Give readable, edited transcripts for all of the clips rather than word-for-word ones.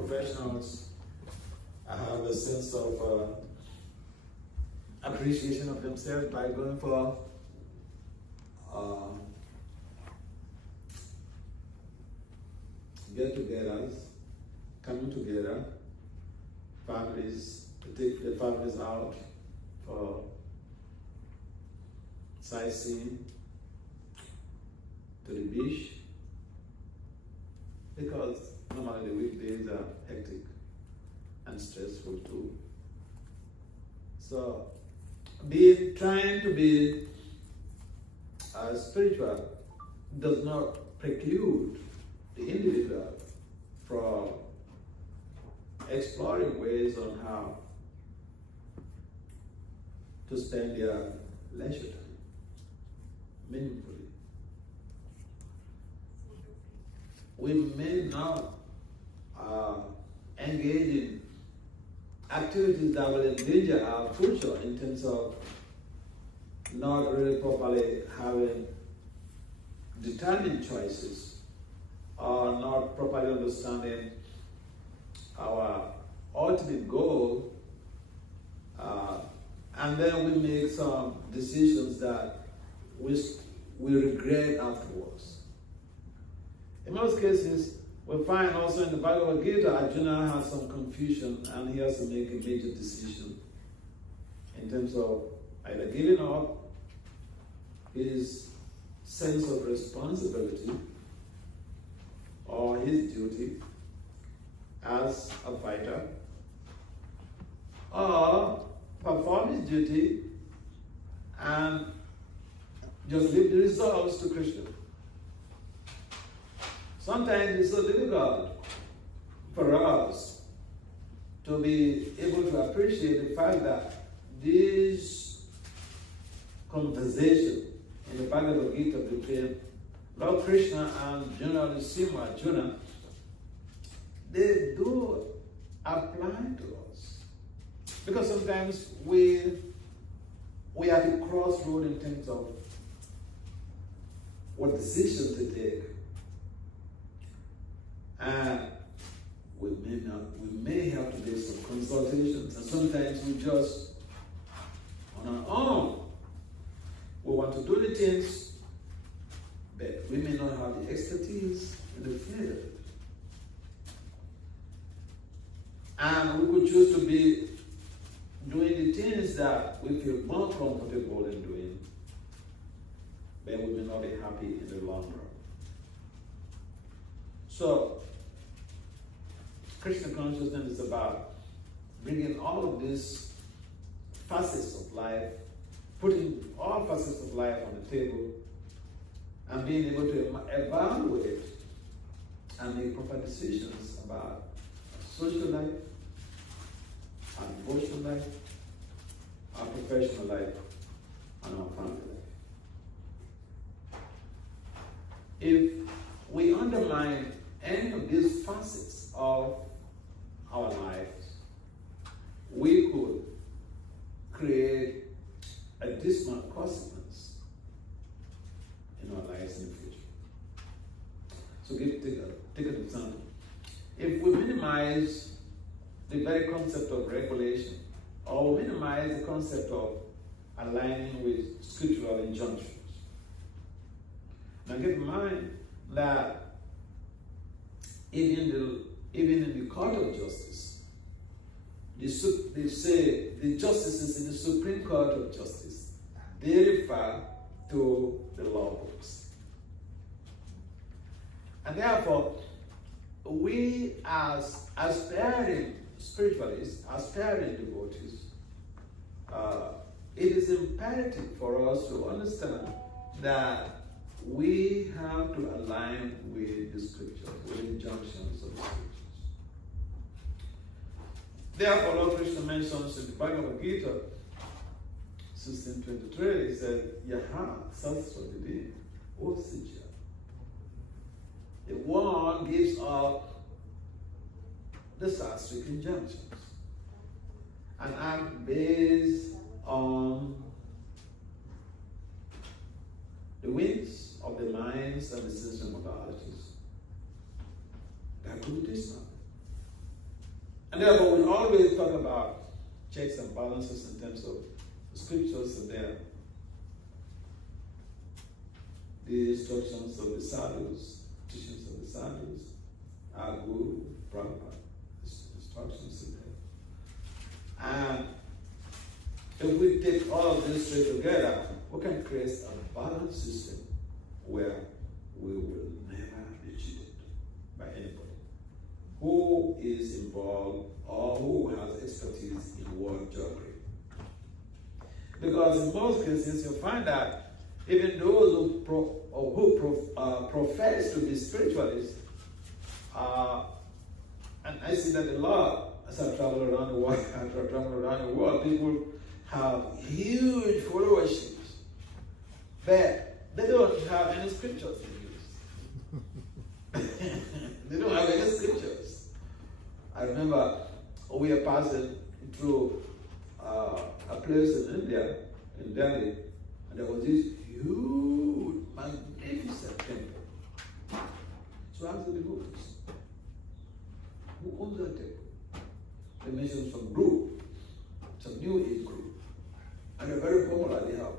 professionals have a sense of appreciation of themselves by going for get-togethers, coming together, families, to take the families out for sightseeing, to the beach, because normally the weekdays are hectic and stressful too. So, trying to be spiritual does not preclude the individual from exploring ways on how to spend their leisure time meaningfully. We may not engage in activities that will endanger our future in terms of not really properly having determined choices or not properly understanding our ultimate goal, and then we make some decisions that we regret afterwards. In most cases, we find also in the Bhagavad-gita, Arjuna has some confusion and he has to make a major decision in terms of either giving up his sense of responsibility or his duty as a fighter, or perform his duty and just leave the results to Krishna. Sometimes it's so difficult for us to be able to appreciate the fact that this conversation in the Bhagavad-gita between Lord Krishna and General Sima Arjuna, they do apply to us. Because sometimes we are at a crossroad in terms of what decisions to take. And we may have to do some consultations, and sometimes we just, on our own, we want to do the things, but we may not have the expertise in the field. And we could choose to be doing the things that we feel more comfortable in doing, but we may not be happy in the long run. So, Krishna consciousness is about bringing all of these facets of life, putting all facets of life on the table, and being able to evaluate and make proper decisions about our social life, our devotional life, our professional life, and our family life. If we undermine any of these facets of our lives, we could create a dismal consequence in our lives in the future. So take an example. If we minimize the very concept of regulation, or we minimize the concept of aligning with scriptural injunctions. Now keep in mind that even in the court of justice, they say the justices in the Supreme Court of Justice, they refer to the law books. And therefore, we as aspiring spiritualists, aspiring devotees, it is imperative for us to understand that we have to align with the scriptures, with the injunctions of the scriptures. Therefore, Lord Krishna mentions in the Bhagavad-gita 16:23, he said, Yaha Satsvadidi Osija. The one gives up the sastric injunctions and act based on the winds of the minds and the sensual modalities. That could be this now. And therefore, we always talk about checks and balances in terms of the scriptures and their the instructions of the sadhus, teachings of the sadhus, our Guru, Prabhupada, instructions in there. And if we take all of this straight together, we can create a balanced system where we will never be cheated by anybody who is involved or who has expertise in world geography. Because in most cases, you'll find that even those who profess to be spiritualists, and I see that a lot as I travel around the world, people have huge followerships, but they don't have any scriptures to use. They don't have any scriptures. I remember we were passing through a place in India, in Delhi, and there was this huge, magnificent temple. So I asked the devotees, who owns that temple? They mentioned some group, some new age group. And they're very popular, they have,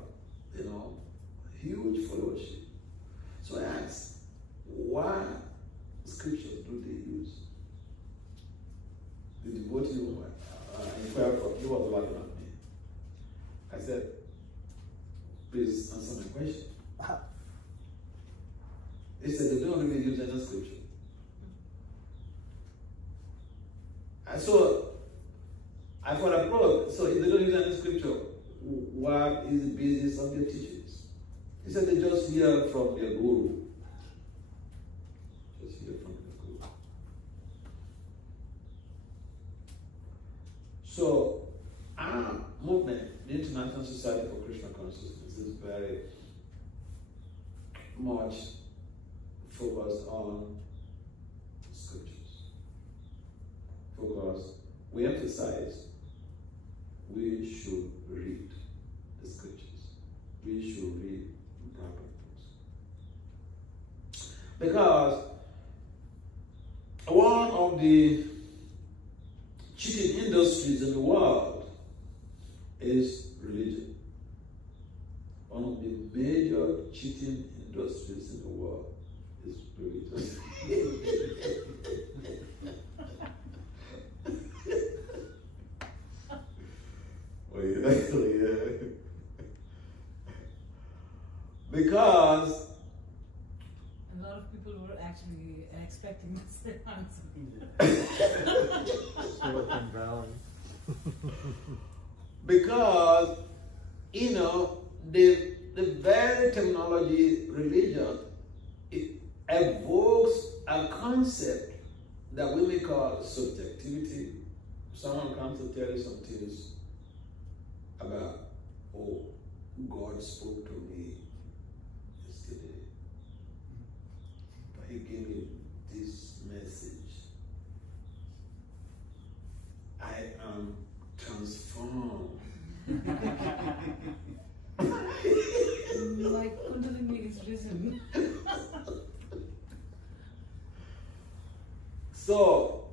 huge followership. So I asked, what scriptures do they use? The devotee inquired from, he was laughing at me. I said, please answer my question. He said they don't really use any scripture. And so I thought abroad, so if they don't use any scripture, what is the basis of their teachings? He said they just hear from their guru. Just hear from their guru. So our movement, the International Society for Krishna Consciousness, is very much focused on scriptures. We emphasize we should read the scriptures. We should read Bhagavad books. Because one of the cheating industries in the world is religion. One of the major cheating industries in the world is religion. Yeah. Because a lot of people were actually expecting the same answer. Short and brown. Because, the very terminology religion, it evokes a concept that we may call subjectivity. Someone comes to tell you some things about, God spoke to me yesterday, but he gave me this message. I am transformed. Like Kundalini is risen. So,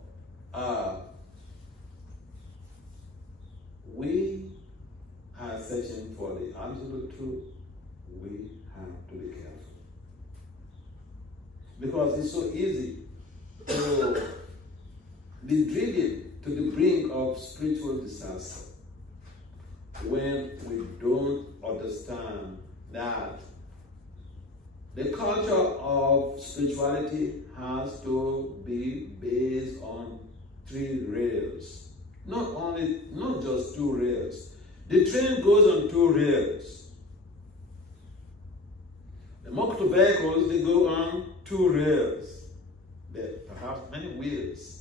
we are searching for the absolute truth. We have to be careful. Because it's so easy to be driven to the brink of spiritual disaster when we don't understand that the culture of spirituality has to be based on 3 rails. Not just 2 rails. The train goes on 2 rails. The motor vehicles, they go on 2 rails. There perhaps many wheels.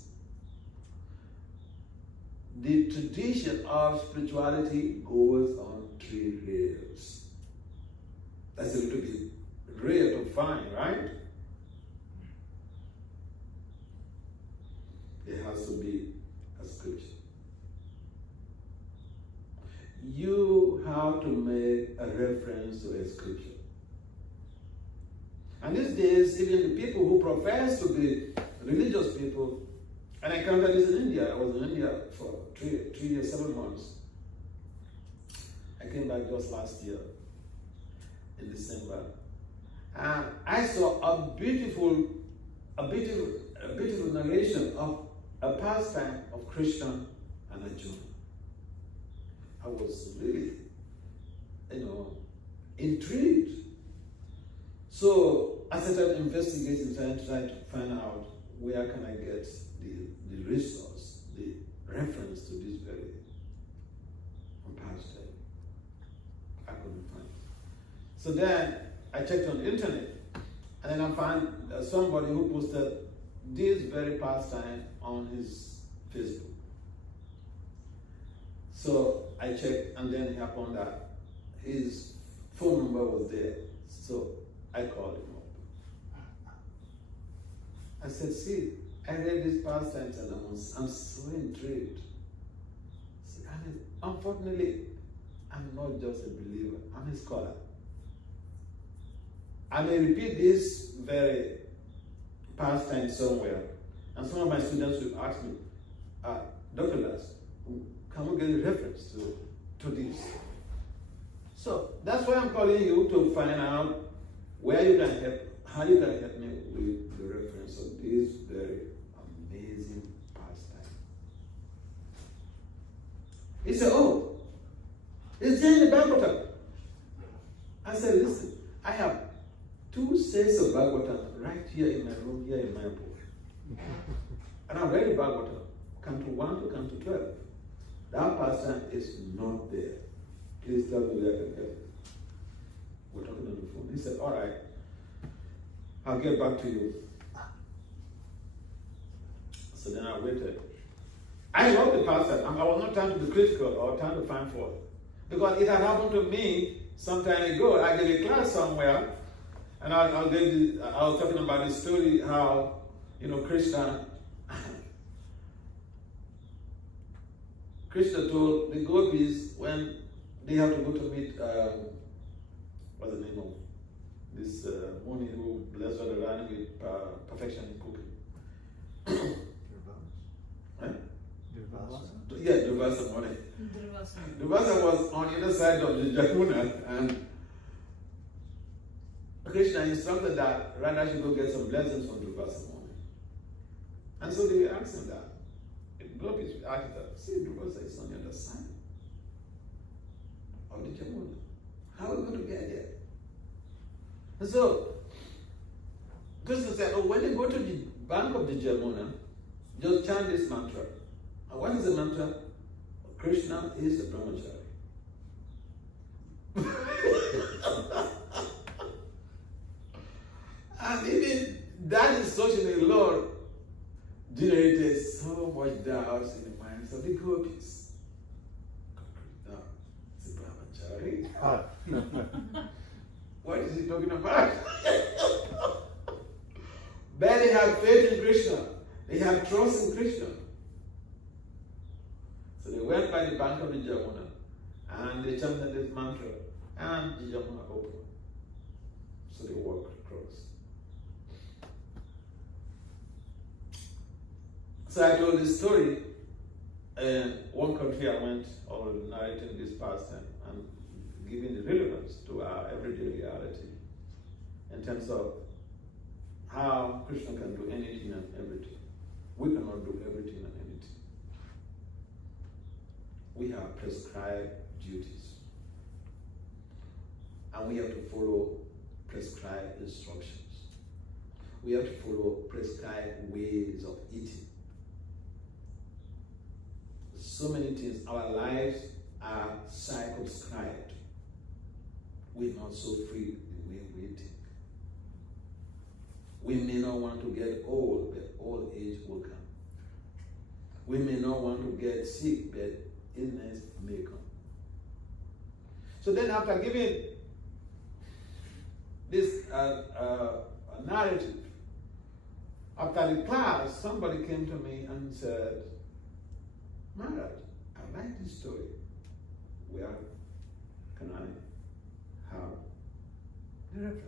The tradition of spirituality goes on 3 rails. That's a little bit rare to find, right? There has to be a scripture. You have to make a reference to a scripture. And these days, even the people who profess to be religious people And I encountered this in India. I was in India for 3 years, 7 months. I came back just last year in December. And I saw a beautiful narration of a pastime of Krishna and Arjuna. I was really, intrigued. So I started investigating, trying to find out where can I get the resource, the reference to this very pastime. I couldn't find it. So then I checked on the internet, and then I found somebody who posted this very pastime on his Facebook. So I checked, and then it happened that his phone number was there. So I called him up. I said, see, I read these pastimes and I'm so intrigued. And unfortunately, I'm not just a believer, I'm a scholar. I may repeat this very pastime somewhere, and some of my students will ask me, Dr. Das, can we get a reference to this? So that's why I'm calling you to find out where you can help, how you can help me with the reference of this very amazing pastime. He said, oh, it's there in the Bhagavatam. I said, listen, I have 2 sets of Bhagavatam right here in my room, here in my book. And I've read the Bhagavatam, Canto 1 to Canto 12. That pastime is not there. Please tell me where I can help. We're talking on the phone. He said, all right, I'll get back to you. So then I waited. I love the pastime. I was not trying to be critical or trying to find fault. Because it had happened to me some time ago. I did a class somewhere, and I was talking about the story how, Krishna told the gopis when they have to go to meet, what's the name of this Muni who blessed Radharani with perfection in cooking. Right? Yeah, Durvasa Muni. Durvasa was on the other side of the Jamuna, and Krishna instructed that Radha should go get some blessings from Durvasa Muni. And so they asked him that. The gopis asked that, see, Durvasa is on the other side of the Jamuna. How are we going to get there? And so, Krishna said, oh, when you go to the bank of the Jamuna, just chant this mantra. And what is the mantra? Krishna is a brahmachari. And even that instruction alone generated so much doubts in the minds of the gopis. Krishna is a brahmachari? What is he talking about? But they have faith in Krishna. They have trust in Krishna. So they went by the bank of the Jamuna and they chanted this mantra and the Jamuna opened. So they walked across. So I told this story in one country I went or narrating this pastime and giving the relevance to our everyday reality in terms of how Krishna can do anything and everything. We cannot do everything and anything. We have prescribed duties. And we have to follow prescribed instructions. We have to follow prescribed ways of eating. So many things. Our lives are circumscribed. We're not so free the way we think. We may not want to get old, but old age will come. We may not want to get sick, but illness may come. So then after giving this narrative, after the class, somebody came to me and said, Maharaj, I like this story. Where can I have the reference?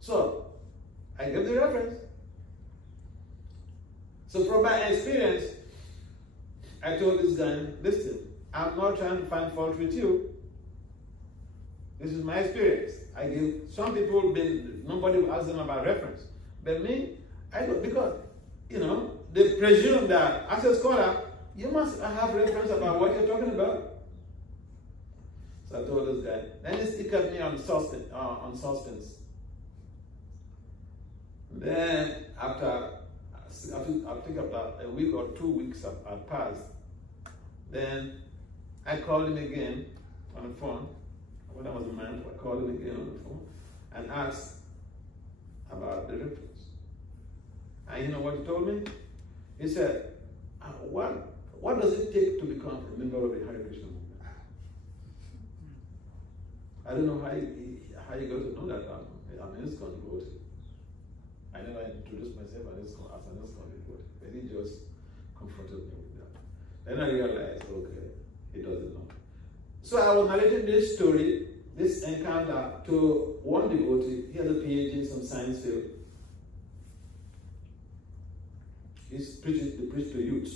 So, I gave the reference. So from my experience, I told this guy, listen, I'm not trying to find fault with you. This is my experience. I give some people, nobody will ask them about reference. But me, I don't, because, they presume that as a scholar, you must have reference about what you're talking about. So I told this guy. Then he kept me on suspense. Then after I think about a week or 2 weeks had passed, then I called him again on the phone. When I was a man, I called him again on the phone and asked about the reference. And you know what he told me? He said, what does it take to become a member of the Hare Krishna movement? I don't know how you got to know that. I'm an ISKCON devotee. I never introduced myself as an ISKCON devotee, but he just confronted me with that. Then I realized, okay, he doesn't know. So I was narrating this story, this encounter, to one devotee. He has a PhD in some science field. They preach to youths,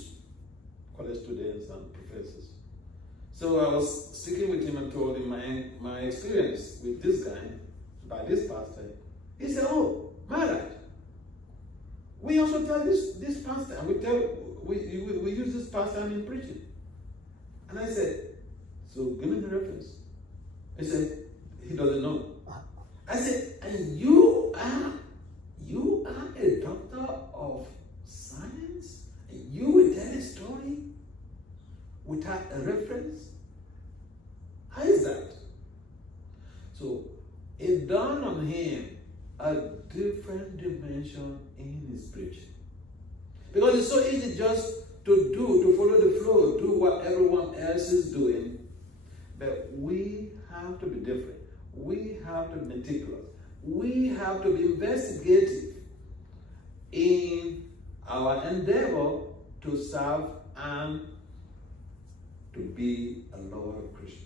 college students and professors. So I was speaking with him and told him my experience with this guy, by this pastor. He said, oh, Maharaja, we also tell this pastor, and we use this pastor in preaching. And I said, so give me the reference. He said, he doesn't know. I said, and you are a doctor of science? And you will tell a story without a reference? How is that? So it dawned on him a different dimension in his preaching. Because it's so easy just to follow the flow, do what everyone else is doing. But we have to be different. We have to be meticulous. We have to be investigative in our endeavor to serve and to be a Lord of Krishna,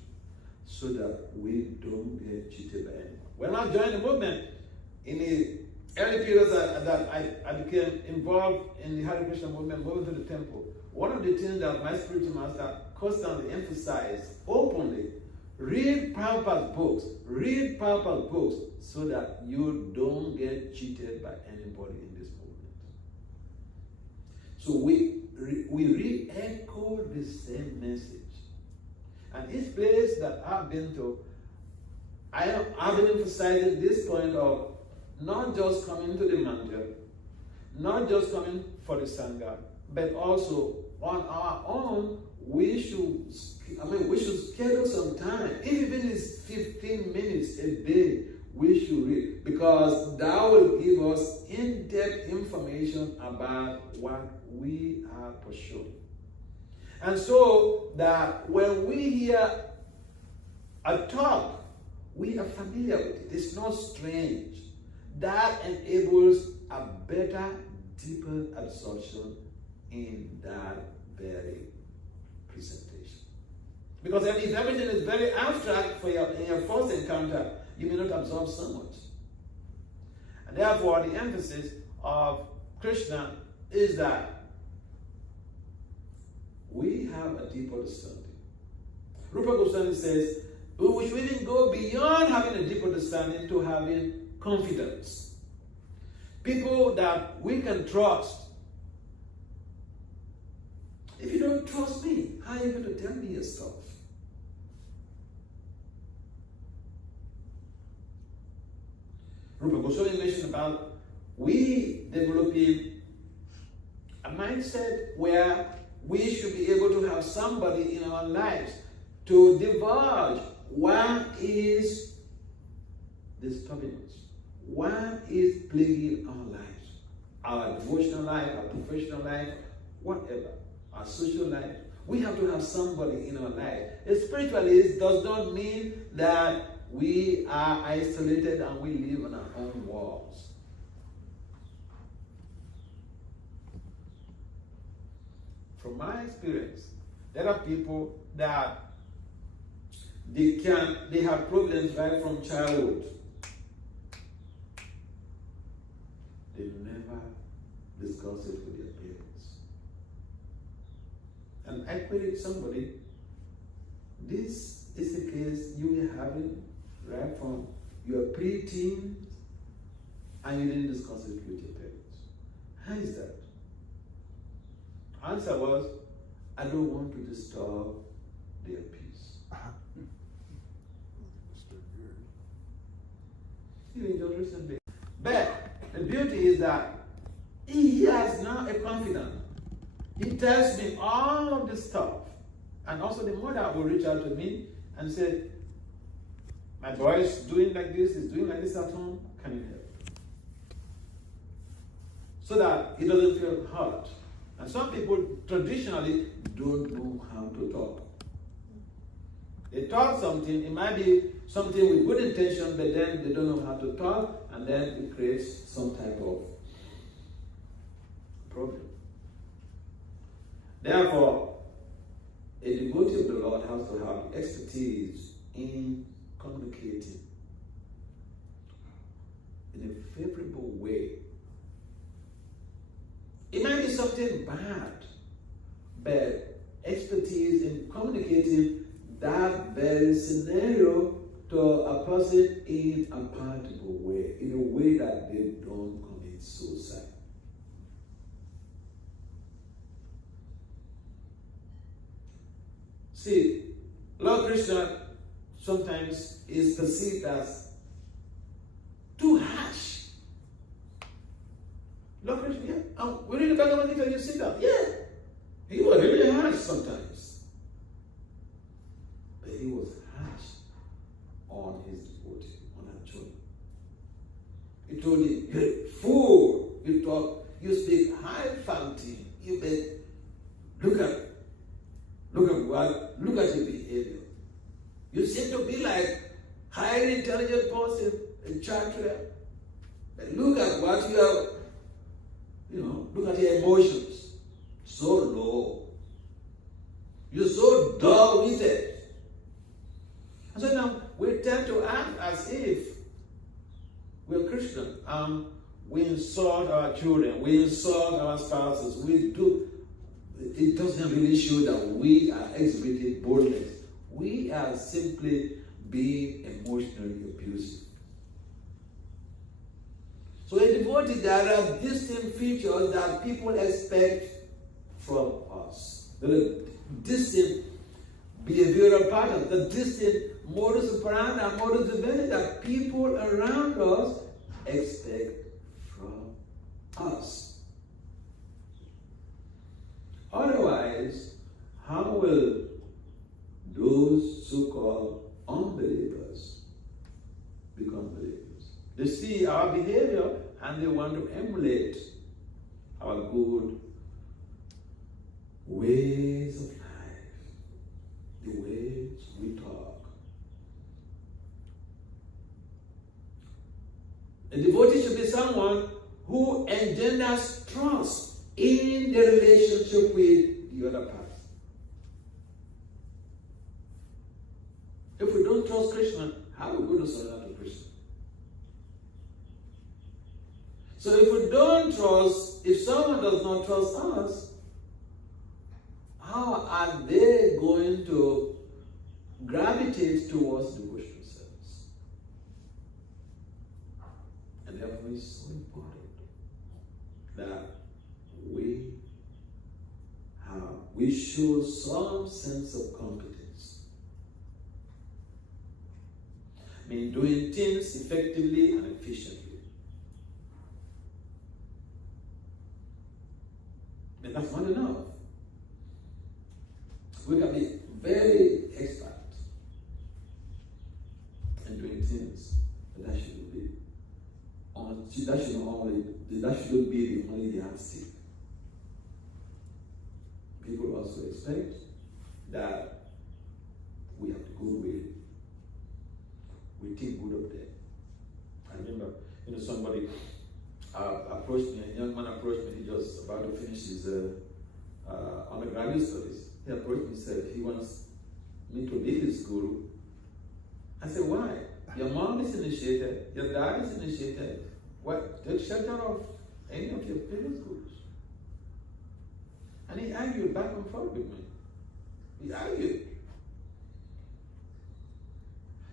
so that we don't get cheated by anyone. When I joined the movement, in the early periods that I became involved in the Hare Krishna movement, moving to the temple, one of the things that my spiritual master constantly emphasized openly, read Prabhupada's books, so that you don't get cheated by anybody in this movement. So we re-echo the same message. And each place that I've been to, I've been emphasizing this point of not just coming to the mandir, not just coming for the Sangha, but also on our own, we should schedule some time. Even if it's 15 minutes a day, we should read, because that will give us in-depth information about what we are pursuing. And so that when we hear a talk, we are familiar with it. It's not strange. That enables a better, deeper absorption in that very presentation. Because if everything is very abstract in your first encounter, you may not absorb so much. And therefore, the emphasis of Krishna is that we have a deeper understanding. Rupa Goswami says, we should even go beyond having a deeper understanding to having confidence. People that we can trust. If you don't trust me, how are you going to tell me your stuff? Rupa Goswami mentioned about we developing a mindset where we should be able to have somebody in our lives to divulge what is disturbing us, what is plaguing our lives, our devotional life, our professional life, whatever, our social life. We have to have somebody in our life. Spiritually, it does not mean that we are isolated and we live on our own walls. From my experience, there are people that they have problems right from childhood. They never discover discuss it with their parents. And I queried somebody, this is the case you were having right from your preteen and you didn't discuss it with your parents. How is that? Answer was, I don't want to disturb their peace. But the beauty is that he has now a confidence. He tells me all of this stuff. And also the mother will reach out to me and say, my boy is doing like this, he's doing like this at home, can you help? So that he doesn't feel hurt. And some people traditionally don't know how to talk. They talk something, it might be something with good intention, but then they don't know how to talk, and then it creates some type of problem. Therefore, a devotee of the Lord has to have expertise in communicating in a favorable way. It might be something bad, but expertise in communicating that very scenario to a person in a palatable way, in a way that they don't commit suicide. See, Lord Krishna sometimes is perceived as too harsh. Lord Krishna, yeah, we read the Bhagavad-gita, you see that? Yeah, he was really harsh sometimes. But he was harsh on his devotee, on Arjuna. He told him, you're a fool, you talk, you speak high fountain, you bet, look at your behavior. You seem to be like highly intelligent person, a Kshatriya. But look at what you have, look at your emotions. So low. You're so dull-witted. And so now we tend to act as if we're Christian. We insult our children, we insult our spouses, it doesn't really show that we are exhibiting boldness. We are simply being emotionally abusive. So a devotee, there are distinct features that people expect from us. There are distinct behavioral patterns, the distinct modus operandi, modus vivendi that people around us expect from us. Otherwise, how will those so-called unbelievers become believers? They see our behavior and they want to emulate our good ways of life, the ways we talk. A devotee should be someone who engenders trust in the relationship with the other party. If we don't trust Krishna, how are we going to surrender to Krishna? So if we don't trust, if someone does not trust us, how are they going to gravitate towards devotional service? And therefore it's so important that we show some sense of competence. I mean, doing things effectively and efficiently. But that's not enough. We can be very expert in doing things, but that shouldn't be the only yardstick. People also expect that we have to go with it. We think good of them. I remember, somebody approached me, a young man approached me, he just about to finish his undergraduate studies. He approached me and said he wants me to be his guru. I said, why? Your mom is initiated, your dad is initiated. What? Take shelter of any of your parents' gurus. And he argued back and forth with me. He argued.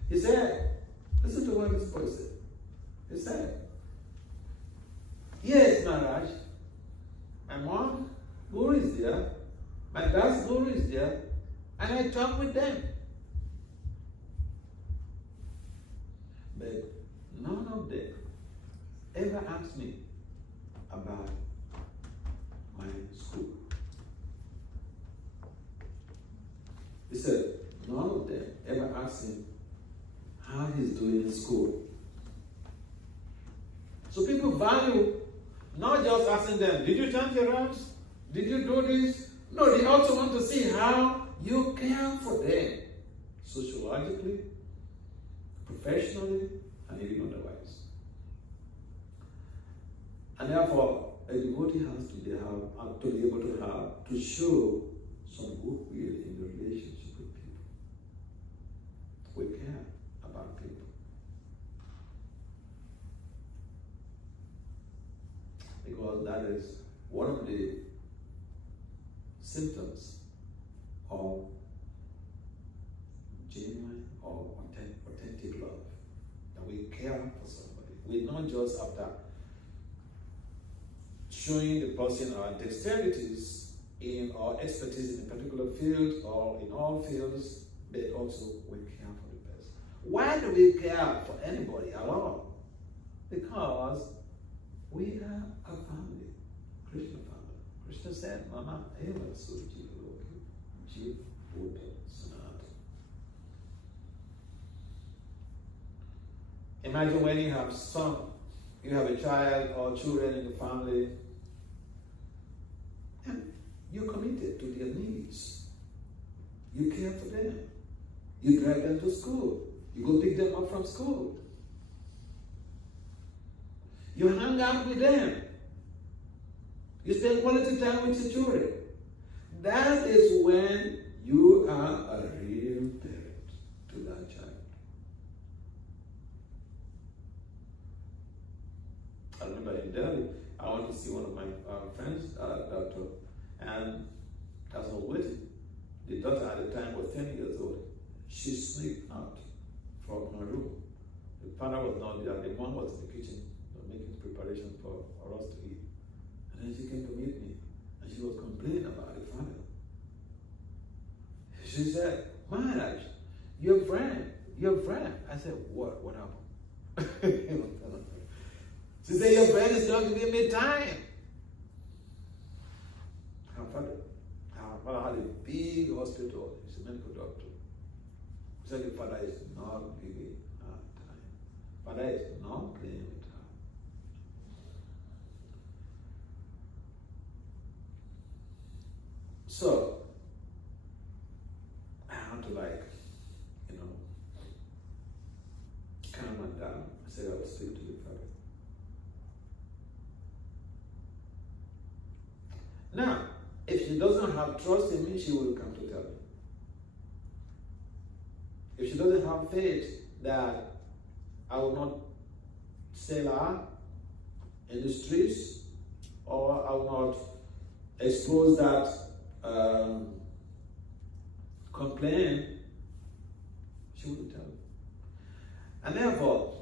He said, listen to what this boy said. He said, yes, Maharaj, my mom guru is there, my dad's guru is there, and I talk with them. But none of them ever asked me about my school. He said, none of them ever asked him how he's doing in school. So people value not just asking them, did you chant your rounds? Did you do this? No, they also want to see how you care for them, sociologically, professionally, and even otherwise. And therefore, a devotee has to be able to show some goodwill in the relationship with people. We care about people. Because that is one of the symptoms of genuine or authentic love. That we care for somebody. We're not just after showing the person our dexterities in our expertise in a particular field or in all fields, but also we care for the person. Why do we care for anybody at all? Because we are a family, Krishna family. Krishna said, Mama, Eva Suji Loki, Jeev Buddha Sanatana. Imagine when you have a child or children in the family, and you're committed to their needs. You care for them. You drive them to school. You go pick them up from school. You hang out with them. You spend quality time with your children. That is when you are a real parent to that child. I remember in Delhi, I went to see one of my friends, doctor, and as I was waiting, the daughter at the time was 10 years old. She sneaked out from her room. The father was not there. The mom was in the kitchen making preparation for us to eat. And then she came to meet me, and she was complaining about the father. She said, Maharaj, your friend. I said, what? What happened? She said, your friend is not giving me time. Her father had a big hospital. He's a medical doctor. He said the father is not giving her time. Father is not playing with her. So, I had to calm her down. I said I would speak to the father. Now, if she doesn't have trust in me, she will come to tell me. If she doesn't have faith that I will not sell her in the streets, or I will not expose that complaint, she will tell me. And therefore,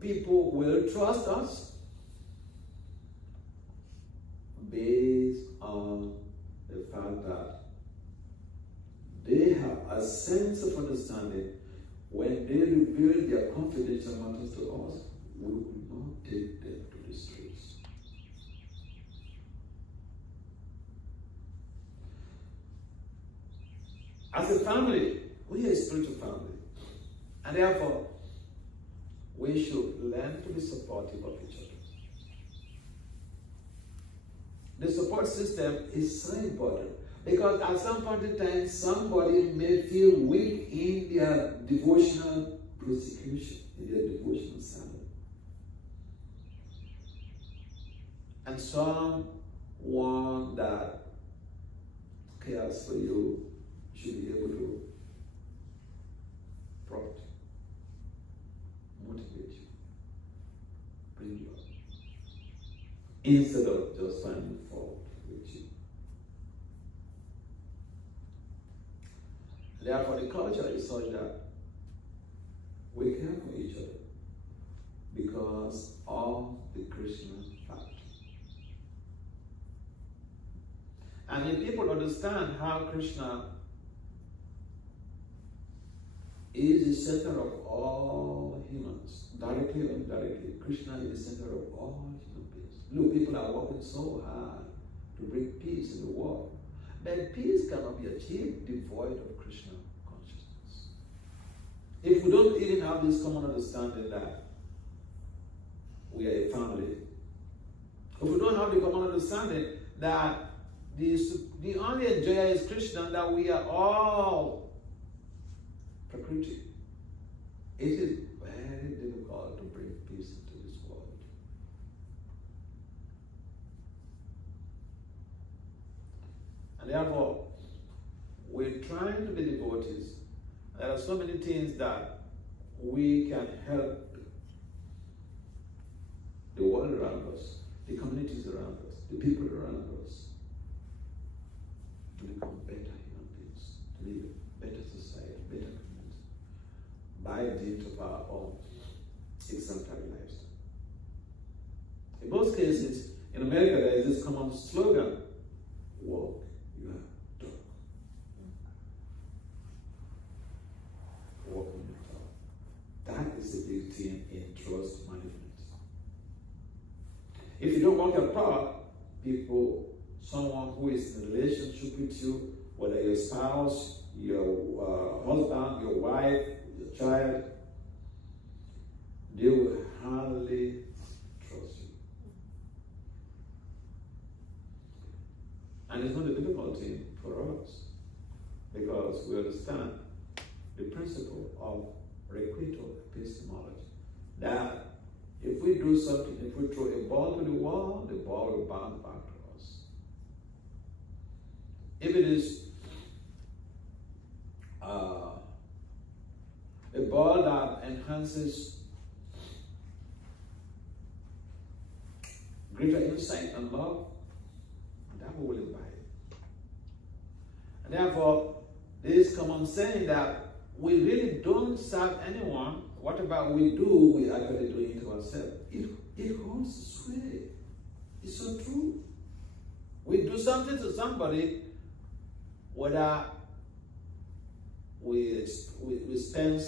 people will trust us based on the fact that they have a sense of understanding. When they reveal their confidential matters to us, we will not take them to the streets. As a family, we are a spiritual family. And therefore, we should learn to be supportive of each other. The support system is so important because at some point in time, somebody may feel weak in their devotional prosecution, in their devotional sermon. And someone that cares for you should be able to prompt, motivate you, bring you up, instead of just finding fault with you. Therefore, the culture is such that we care for each other because of the Krishna fact. And if people understand how Krishna is the center of all humans, directly or indirectly, Krishna is the center of all human beings. Look, people are working so hard to bring peace in the world. But peace cannot be achieved devoid of Krishna consciousness. If we don't even have this common understanding that we are a family, if we don't have the common understanding that the only enjoyer is Krishna, that we are all Prakriti, it is very difficult to bring peace into this world. And therefore, we're trying to be devotees. There are so many things that we can help the world around us, the communities around us, the people around us, to become better human beings, to live a better society, better community, by dint of our own exemplary lifestyle. In most cases, in America, there is this common slogan, walk your talk. Walk your talk. That is the big thing in trust management. If you don't walk your talk, someone who is in a relationship with you, whether your spouse, your husband, your wife, your child, they will hardly trust you. And it's not a difficult thing for us because we understand the principle of requito epistemology. That if we do something, if we throw a ball to the wall will bounce back to us. If it is a ball that enhances greater insight and love, that we will imbibe. And therefore, this common saying that we really don't serve anyone, whatever we do, we actually do it to ourselves. It holds sway. It's so true. We do something to somebody, whether we spend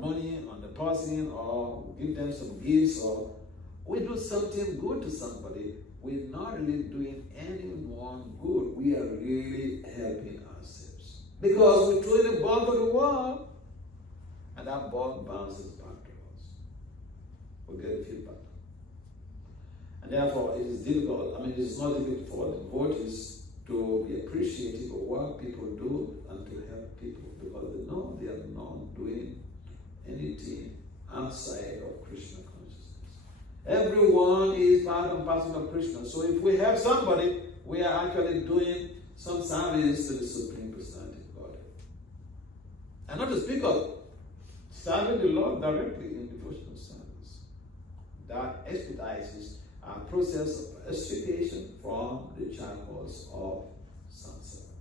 money on the person or give them some gifts, or we do something good to somebody, we're not really doing anyone good. We are really helping ourselves. Because we throw the ball to the wall, and that ball bounces back to us. We get feedback. And therefore, it is difficult. It is not difficult for devotees to be appreciative of what people do and to help people, because they know they are not doing anything outside of Krishna consciousness. Everyone is part and parcel of Krishna. So if we help somebody, we are actually doing some service to the Supreme Personality of Godhead. And not to speak of serving the Lord directly in devotional service. That expedites a process of extrication from the shackles of samsara.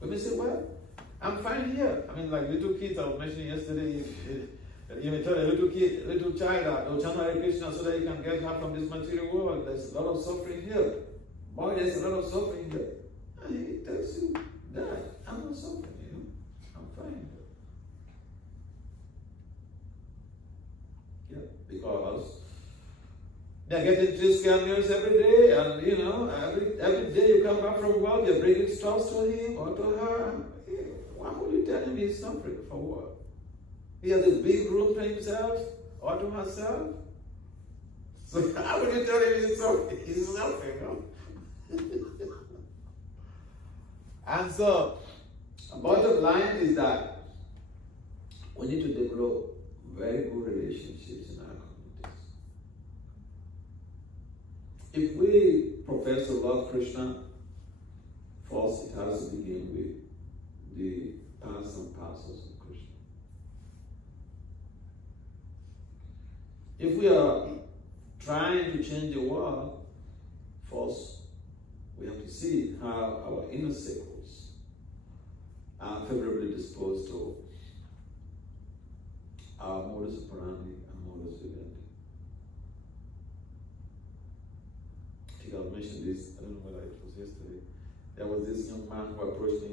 We may say, well, I'm fine here. Like little kids I was mentioning yesterday, you may tell a little child that, oh, chant Hare Krishna so that you can get help from this material world. There's a lot of suffering here. Boy, there's a lot of suffering here. And he tells you, Dad, I'm not suffering, I'm fine here. Yeah, because they're getting 3 square meals every day, and every day you come back from work, you're bringing stuff to him or to her. Why would you tell him he's suffering for what? He has a big room to himself or to herself. So how would you tell him he's suffering? He's suffering, And so, the bottom line is that we need to develop very good relationships in our communities. If we profess to love Krishna, first it has to begin with the parts and parcels of Krishna. If we are trying to change the world, first we have to see how our inner circles favorably disposed to our modus operandi and modus vivendi. I think I mentioned this, I don't know whether it was yesterday. There was this young man who approached me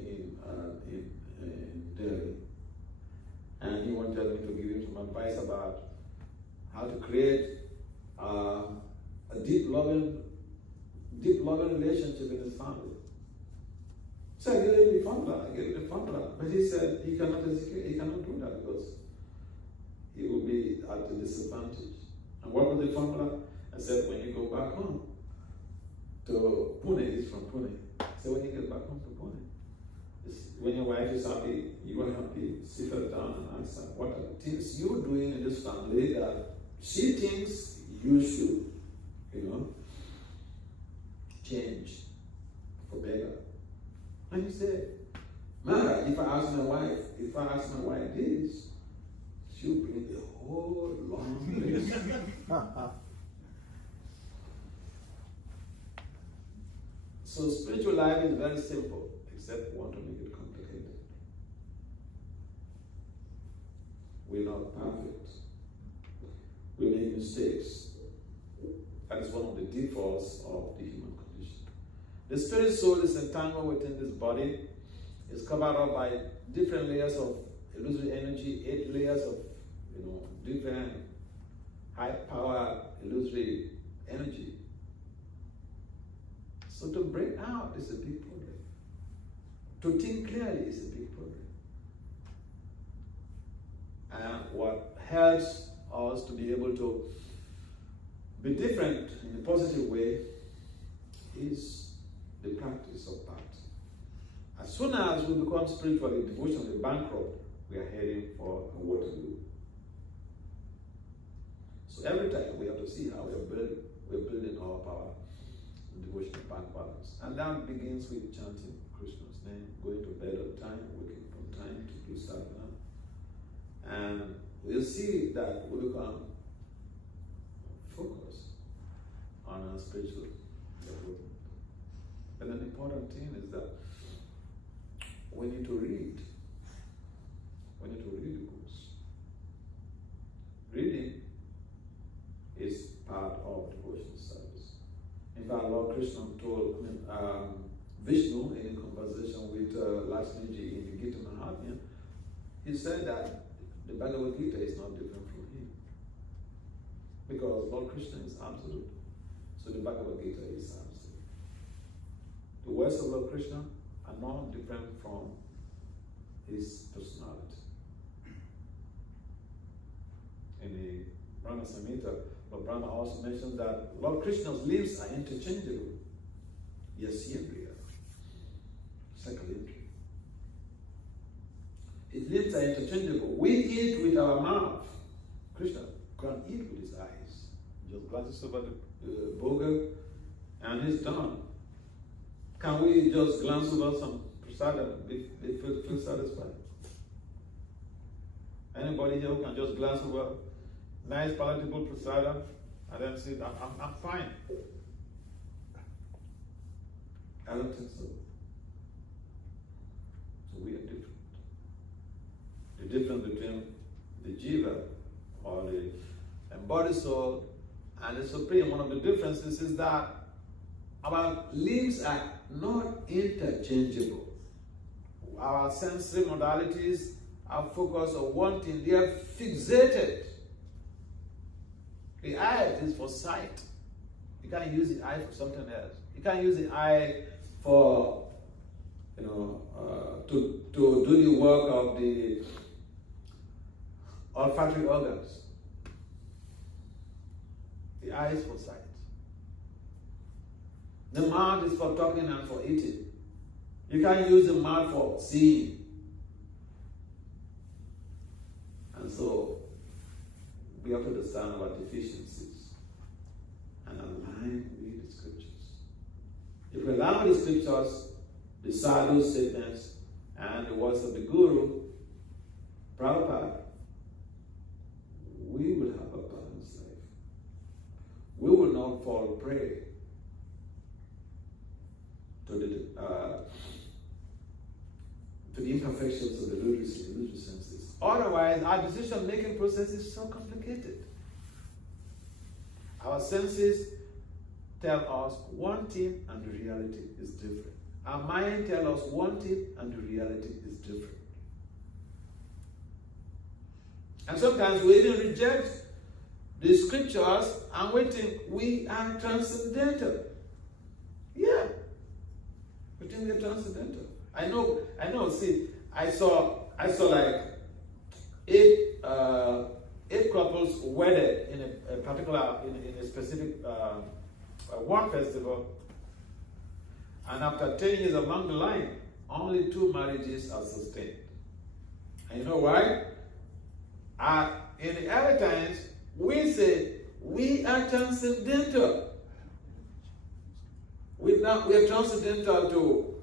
in Delhi, and he wanted me to give him some advice about how to create a deep loving relationship in his family. So I gave him the formula, but he said he cannot execute, he cannot do that because he will be at a disadvantage. And what was the formula? I said, when you go back home to Pune, he's from Pune. So when you get back home to Pune, when your wife is happy, you are happy, sit her down and ask her, what are the things you're doing in this family that she thinks you should, change for better. And he said, Maharaja, if I ask my wife this, she'll bring the whole long list. So spiritual life is very simple, except we want to make it complicated. We're not perfect. We make mistakes. That is one of the defaults of the human condition. The spirit soul is entangled within this body. It's covered up by different layers of illusory energy, 8 layers of different high power illusory energy. So to break out is a big problem. To think clearly is a big problem. And what helps us to be able to be different in a positive way is the practice of that. As soon as we become spiritually devotionally bankrupt, we are heading for a Waterloo. So every time we have to see how we're building our power, devotional bank balance. And that begins with chanting Krishna's name, going to bed on time, waking up on time to do sadhana. And we'll see that we become focused on our spiritual development. And an important thing is that we need to read. We need to read the books. Reading is part of devotional service. In fact, Lord Krishna told Vishnu in a conversation with Lakshmiji in the Gita Mahatmya, he said that the Bhagavad-gita is not different from him. Because Lord Krishna is absolute. So the Bhagavad-gita is absolute. The words of Lord Krishna are not different from his personality. In the Brahma Samhita, Lord Brahma also mentions that Lord Krishna's limbs are interchangeable. Yasyendriya. Second entry. His limbs are interchangeable. We eat with our mouth. Krishna can't eat with his eyes. Just glances over the burger and he's done. Can we just glance over some prasadam and feel satisfied? Anybody here who can just glance over nice palatable prasadam and then say, I'm fine? I don't think so. So we are different. The difference between the jiva or the embodied soul and the supreme, one of the differences is that our limbs are not interchangeable. Our sensory modalities are focused on one thing. They are fixated. The eye is for sight. You can't use the eye for something else. You can't use the eye for, to do the work of the olfactory organs. The eye is for sight. The mouth is for talking and for eating. You can't use the mouth for seeing. And so, we have to understand our deficiencies and align with the scriptures. If we align with the scriptures, the sadhu statements, and the words of the Guru, Prabhupada, we will have a balanced life. We will not fall prey to the to the imperfections of the illusory senses. Otherwise, our decision-making process is so complicated. Our senses tell us one thing and the reality is different. Our mind tells us one thing and the reality is different. And sometimes we even reject the scriptures and we think we are transcendental. Yeah. We think we're transcendental. I know, see, I saw like eight couples wedded in a particular, in a specific one festival. And after 10 years along the line, only 2 marriages are sustained. And you know why? In the early times, we say we are transcendental. We are transcendental to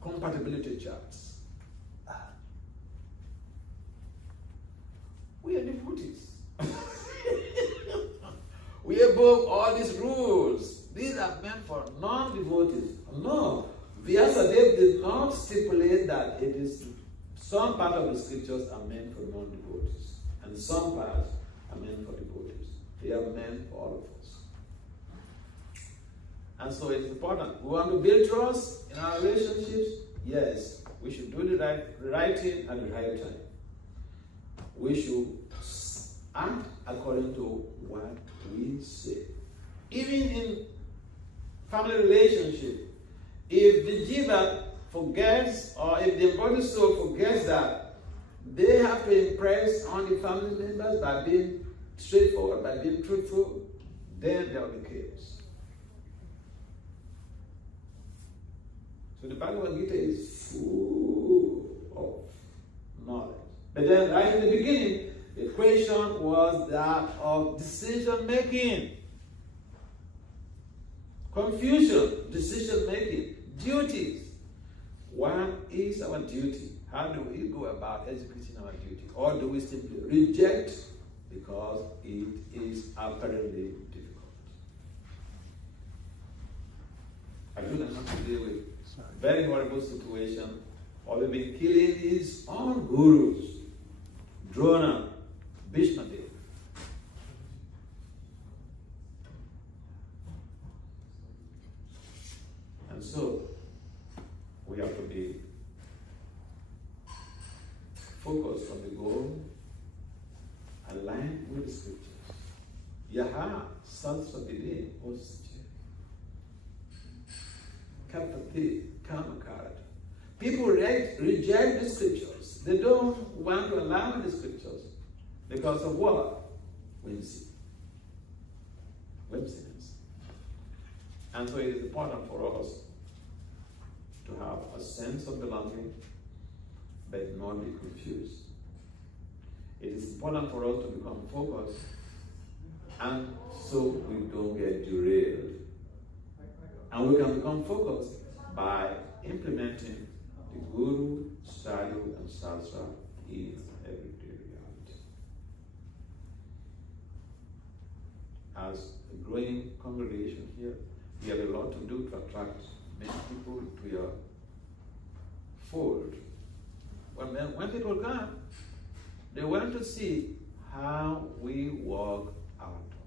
compatibility charts. We are devotees. We are above all these rules. These are meant for non-devotees. No, Vyasadeva did not stipulate that it is some part of the scriptures are meant for non-devotees, and some parts are meant for devotees. They are meant for all of us. And so it's important. We want to build trust in our relationships. Yes, we should do the right thing at the right time. We should act according to what we say. Even in family relationship, if the jiva forgets, or if the embodied soul forgets that they have to impress on the family members by being straightforward, by being truthful, then there will be chaos. So the Bhagavad-gita is full of knowledge. But then right in the beginning, the question was that of decision-making. Confusion, decision-making, duties. What is our duty? How do we go about executing our duty? Or do we simply reject because it is apparently difficult? I do not have to deal with very horrible situation, or maybe killing his own gurus, Drona, Bhishmadev. And so, we have to be focused on the goal, aligned with the scriptures. Yaha Sansabide Osje. Kapati Kamakarat. People reject the scriptures. They don't want to allow the scriptures because of what? Whimsiness. And so it is important for us to have a sense of belonging, but not be confused. It is important for us to become focused, and so we don't get derailed. And we can become focused by implementing the Guru, Sadhu, and Sastra in everyday reality. As a growing congregation here, we have a lot to do to attract many people to your fold. When people come, they want to see how we walk our talk.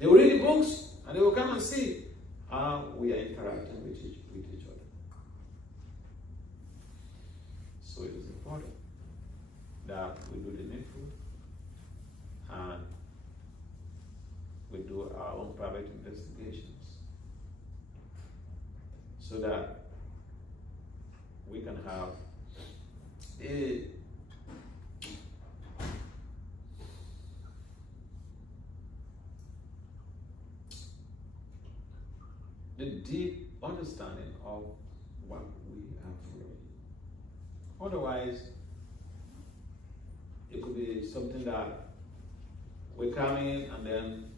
They will read the books and they will come and see how we are interacting with each other. So it is important that we do the needful and we do our own private investigations so that we can have the deep understanding of what we are following. Otherwise, it could be something that we come in and then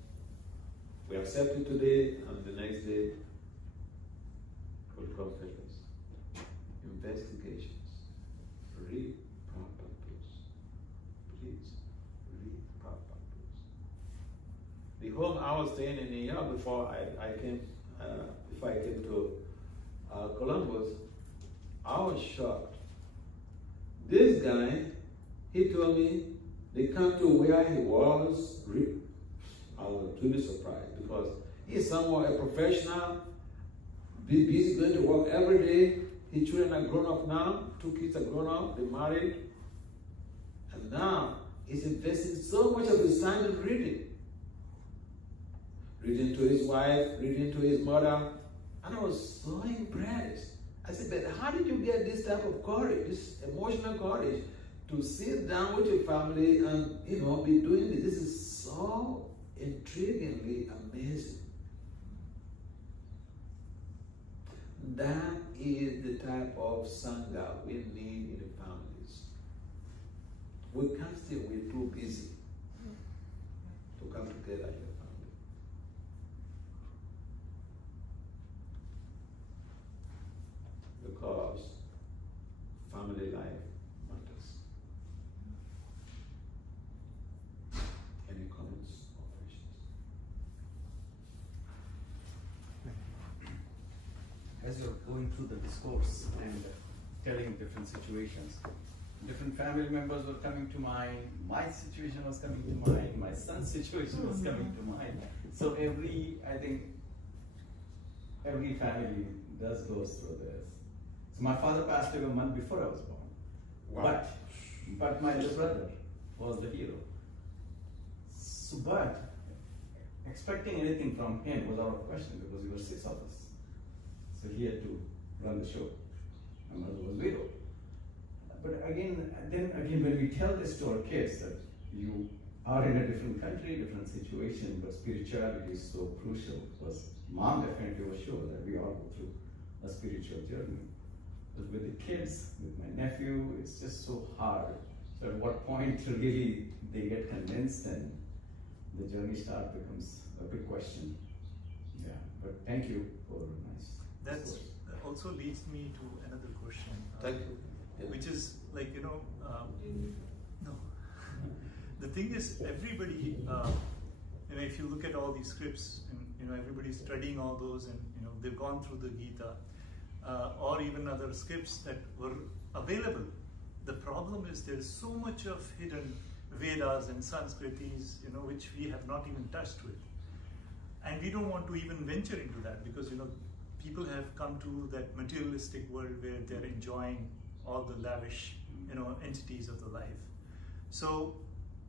we accept it today and the next day will come failures. Investigations. Read proper books. Please, read proper books. The home I was staying in New York before I came to Columbus, I was shocked. This guy, he told me they come to where he was. I was really surprised because he's somewhat a professional, busy going to work every day. His children are grown up now. 2 kids are grown up. They're married. And now he's investing so much of his time in reading. Reading to his wife, reading to his mother. And I was so impressed. I said, but how did you get this type of courage, this emotional courage, to sit down with your family and, you know, be doing this? This is so intriguingly amazing. That is the type of sangha we need in the families. We can't stay, we're too busy to come together in the family. Because family life matters. Any comments or questions? As you're going through the discourse and telling different situations, different family members were coming to mind, my situation was coming to mind, my son's situation was coming to mind. So I think every family goes through this. So my father passed away a month before I was born. Wow. But my little brother was the hero. So, but expecting anything from him was out of question because we were 6 of us. So he had to run the show. My mother was widow. But then again, when we tell this to our kids that you are in a different country, different situation, but spirituality is so crucial, because mom definitely was sure that we all go through a spiritual journey. But with the kids, with my nephew, it's just so hard. So at what point really they get convinced and the journey becomes a big question. Yeah, but thank you for nice. That also leads me to another question. Thank you. Which is like, no. The thing is, everybody, if you look at all these scripts, and everybody's studying all those, and they've gone through the Gita, or even other scripts that were available. The problem is there's so much of hidden Vedas and Sanskrits, which we have not even touched with, and we don't want to even venture into that because people have come to that materialistic world where they're enjoying all the lavish, entities of the life. So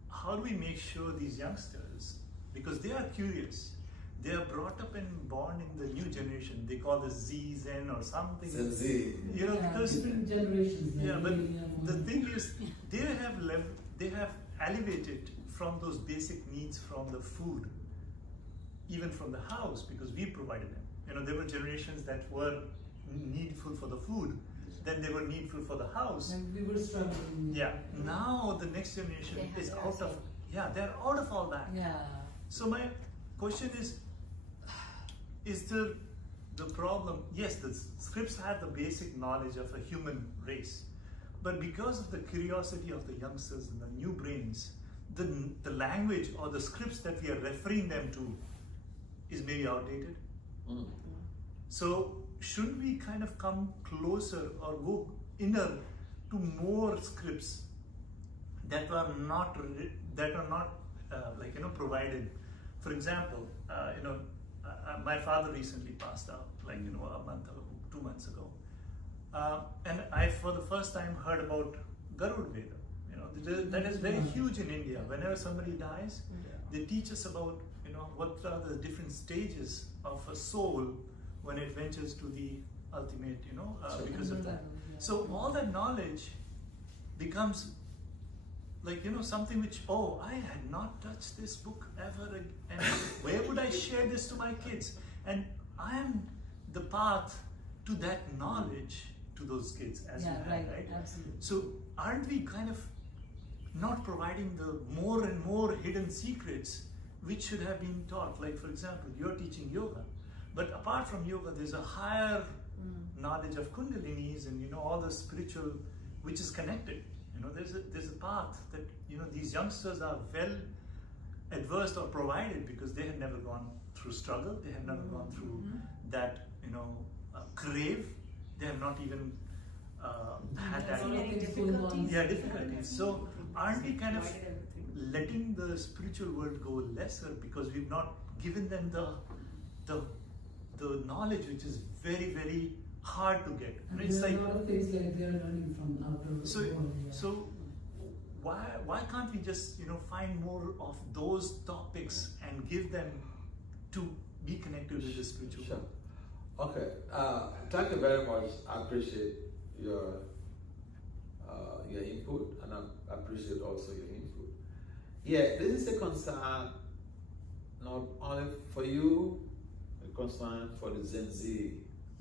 how do we make sure these youngsters, because they are curious, they are brought up and born in the new generation. They call this Z, Zen or something. Z. Because different generations. Yeah, but the thing is, they have elevated from those basic needs from the food, even from the house, because we provided them. There were generations that were needful for the food, then they were needful for the house. And we were struggling. Yeah. Now the next generation is out of. Yeah, they're out of all that. Yeah. So my question is the problem? Yes, the scripts have the basic knowledge of a human race, but because of the curiosity of the youngsters and the new brains, the language or the scripts that we are referring them to is maybe outdated. Mm. So should we kind of come closer or go inner to more scripts that are not provided? For example, my father recently passed out, a month ago, 2 months ago, and I for the first time heard about Garud Veda. That is very huge in India. Whenever somebody dies, they teach us about what are the different stages of a soul when it ventures to the ultimate, because of that. So all that knowledge becomes something which, I had not touched this book ever, and where would I share this to my kids? And I am the path to that knowledge to those kids, as you had, right? Absolutely. So aren't we kind of not providing the more and more hidden secrets which should have been taught? Like, for example, you're teaching yoga, but apart from yoga, there's a higher knowledge of kundalinis and all the spiritual, which is connected. There's a path that these youngsters are well adversed or provided because they had never gone through struggle. They have never gone through that crave. They have not even had There's that. many difficulties. Yeah, difficulties. So aren't we kind of letting the spiritual world go lesser because we've not given them the knowledge which is very, very hard to get? And It's there are like, a lot of things like they are learning from outer so world. Yeah. so why can't we just find more of those topics and give them to be connected with the spiritual Sure. world? Okay. Thank you very much. I appreciate your input, and I appreciate also your input. Yeah, this is a concern not only for you, a concern for the Gen Z,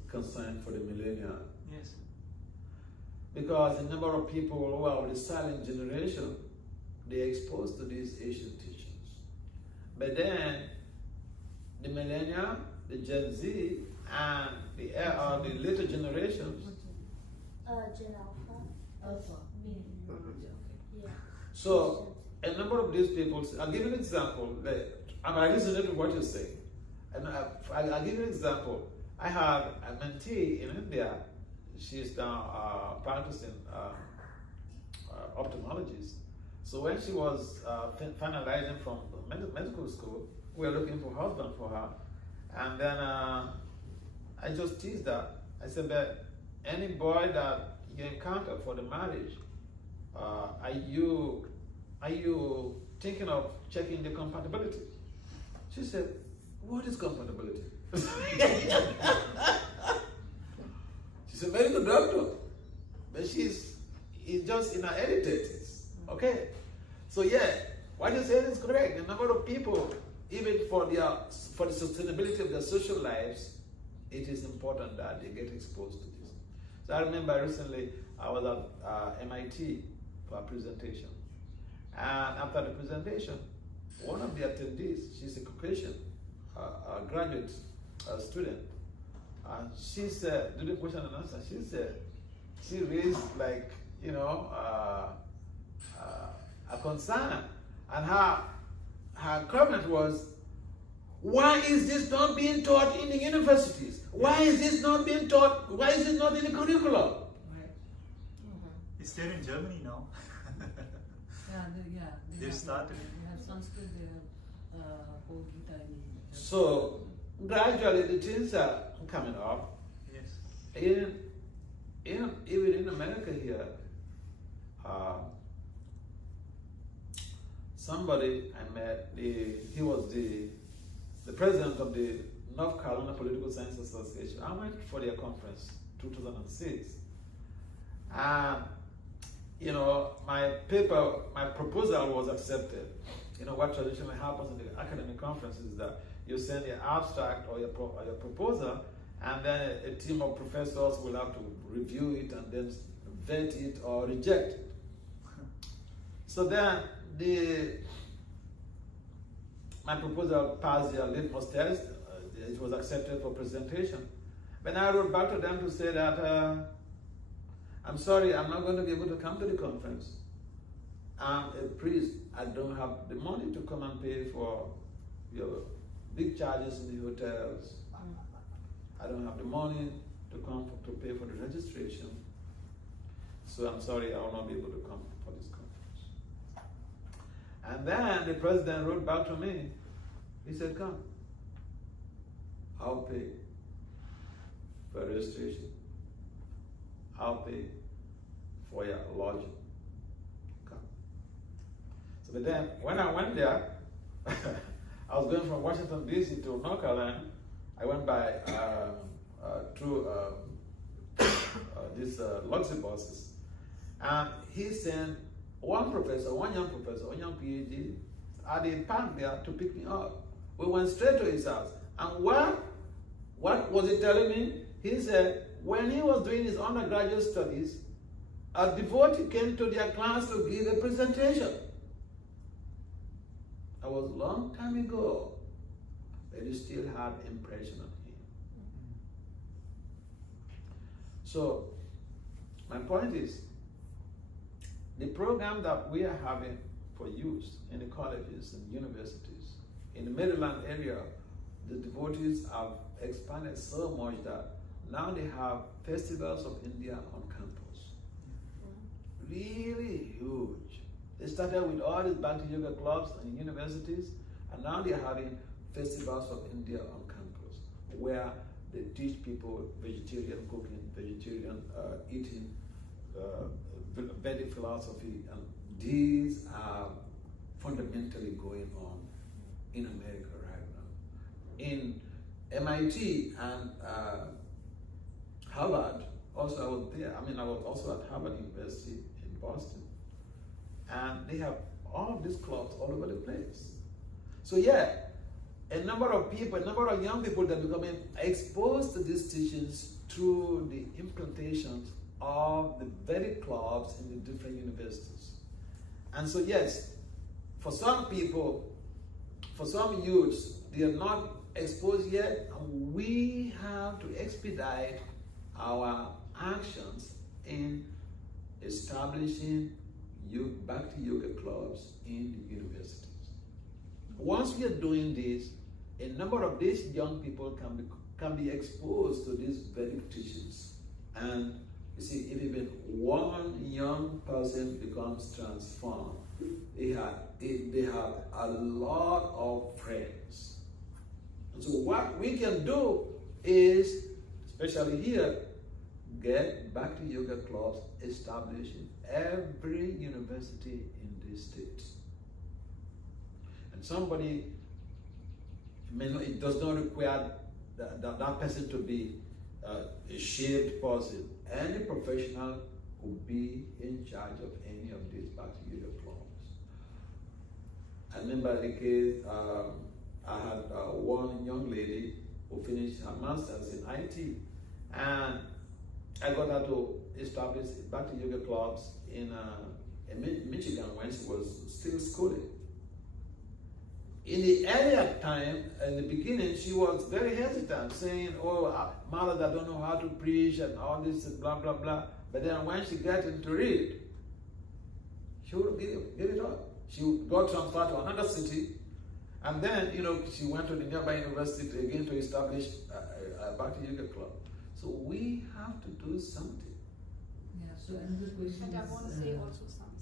a concern for the millennial. Yes. Because a number of people who are of the silent generation, they're exposed to these ancient teachings. But then the millennial, the Gen Z, and the later generations. Gen Alpha. Alpha. Yeah. So a number of these people, I'll give you an example. I listen to what you say. And I'll give you an example. I have a mentee in India. She's now practicing ophthalmologist. So when she was finalizing from medical school, we were looking for a husband for her. And then I just teased her. I said, but any boy that you encounter for the marriage, are you thinking of checking the compatibility? She said, what is compatibility? She's a medical doctor, but she's just in her early 30s. Okay? So yeah, what you said is correct. A number of people, even for the sustainability of their social lives, it is important that they get exposed to this. So I remember recently I was at MIT for a presentation. And after the presentation, one of the attendees, she's a Caucasian, a graduate student, and she said, during question and answer, she raised like, a concern. And her comment was, why is this not being taught in the universities? Why is this not being taught? Why is it not in the curriculum? Right. It's there in Germany now. They They've have, started. They have Sanskrit, they have whole Gita in So gradually the things are coming up. Yes. Even in America here, somebody I met, he was the president of the North Carolina Political Science Association. I went for their conference 2006. And my proposal was accepted. What traditionally happens in the academic conference is that you send your abstract or your proposal, and then a team of professors will have to review it and then vet it or reject it. So then my proposal passed their litmus test. It was accepted for presentation. When I wrote back to them to say that I'm sorry, I'm not going to be able to come to the conference. I'm a priest. I don't have the money to come and pay for your big charges in the hotels. I don't have the money to come to pay for the registration. So I'm sorry, I will not be able to come for this conference. And then the president wrote back to me. He said, come. I'll pay for registration. I'll pay for your lodging. Come. So but then when I went there, I was going from Washington DC to North Carolina. I went by through these luxury buses, and he sent one young professor, one young PhD, at the park there to pick me up. We went straight to his house, and what was he telling me? He said when he was doing his undergraduate studies, a devotee came to their class to give a presentation. That was a long time ago, but it still had impression on him. So, my point is, the program that we are having for youth in the colleges and universities, in the Maryland area, the devotees have expanded so much that now they have festivals of India on campus. really huge. They started with all these Bhakti Yoga clubs and universities, and now they're having festivals of India on campus, where they teach people vegetarian cooking, vegetarian eating, Vedic philosophy, and these are fundamentally going on in America right now. In MIT and Harvard, also I was there. I mean, I was also at Harvard University in Boston, and they have all these clubs all over the place. So yeah, a number of people, a number of young people that are becoming exposed to these teachings through the implantations of the very clubs in the different universities. And so yes, for some people, for some youths, they are not exposed yet, and we have to expedite our actions in establishing Bhakti Yoga clubs in the universities. Once we are doing this, a number of these young people can be exposed to these Vedic teachings. And you see, if even one young person becomes transformed, they have a lot of friends. And so what we can do is, especially here, get Bhakti Yoga clubs established in every university in this state. And somebody, it does not require that person to be a shaved person. Any professional could be in charge of any of these Bhakti Yoga clubs. I remember the case, I had one young lady who finished her master's in IT, and I got her to establish Bhakti Yoga clubs in Michigan when she was still schooling. In the earlier time, in the beginning, she was very hesitant, saying, oh, Maharaja, I don't know how to preach and all this and blah, blah, blah. But then when she got into it, she would give it up. She got transferred to another city, and then, she went to the nearby university again to establish a Bhakti Yoga club. So we have to do something. Yeah, so another question And I is, want to say also something.